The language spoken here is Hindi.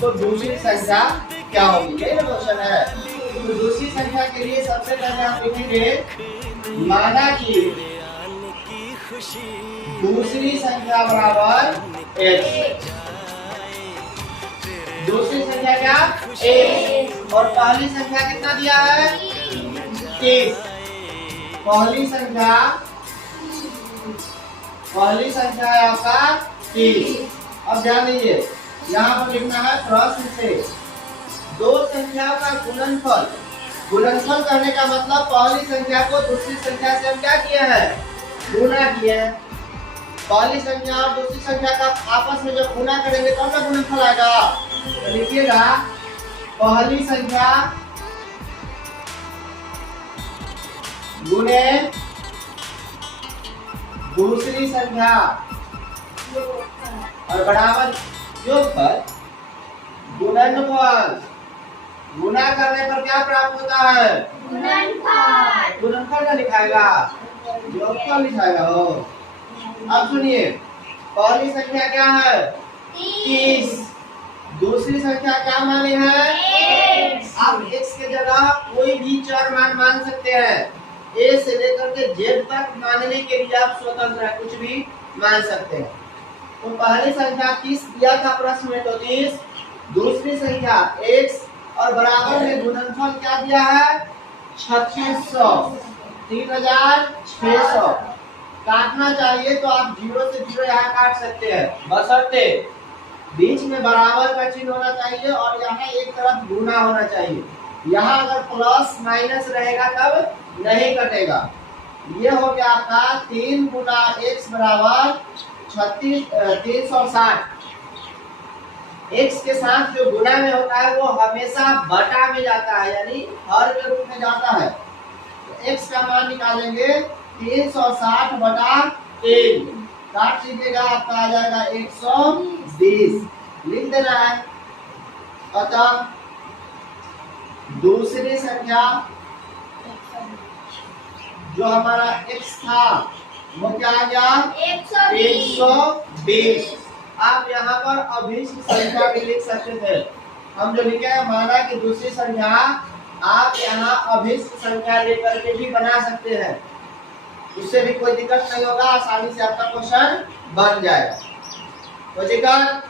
तो दूसरी संख्या क्या होगी, ये क्वेश्चन है। तो दूसरी संख्या के लिए सबसे पहले आप लिखेंगे माना कि दूसरी संख्या बराबर x। दूसरी संख्या क्या x और पहली संख्या कितना दिया है 30। पहली संख्या है आपका 30। अब ध्यान दीजिए यहाँ पर लिखना है प्रश्न से दो संख्याओं का गुणनफल। गुणनफल करने का मतलब पहली संख्या को दूसरी संख्या से हम क्या किए हैं, गुणा किए हैं। पहली संख्या और दूसरी संख्या का आपस में जब गुणा करेंगे तब ना गुणनफल आएगा। तो लिखिएगा पहली संख्या गुणे दूसरी संख्या और बराबर योगफल गुणनफल। गुणा करने पर क्या प्राप्त होता है, गुणनफल। गुणनफल का लिखाएगा, योगफल लिखाएगा हो। अब सुनिए पहली संख्या क्या है 30, दूसरी संख्या क्या माने हैं x। आप x के जगह कोई भी चर मान सकते हैं। a से लेकर के z तक मानने के लिए आप स्वतंत्र है, कुछ भी मान सकते हैं। तो पहली संख्या 30 दिया था प्रश्न में, तो 30। दूसरी संख्या x और बराबर में गुणनफल क्या दिया है 3600, 3600। काटना चाहिए तो आप 0 से 0 यहाँ काट सकते हैं, बशर्ते बीच में बराबर का चिन्ह होना चाहिए और यहाँ एक तरफ गुना होना चाहिए। यहाँ अगर प्लस माइनस रहेगा तब नहीं कटेगा। ये हो गया आपका 3 गुना x बराबर 360। x के साथ जो गुणा में होता है वो हमेशा बटा में जाता है, यानी हर के रूप में जाता है। तो x का मान निकालेंगे 360 बटा 3, काट लीजिएगा आपका आ जाएगा 120, लिख देना है। अतः दूसरी संख्या जो हमारा x था वो क्या आ गया 120। आप यहाँ पर अभिष्ट संख्या भी लिख सकते थे। हम जो लिखे हैं माना कि दूसरी संख्या, आप यहाँ अभिष्ट संख्या लेकर के भी बना सकते हैं, उससे भी कोई दिक्कत नहीं होगा, आसानी से आपका क्वेश्चन बन जाएगा। कोई दिक्कत?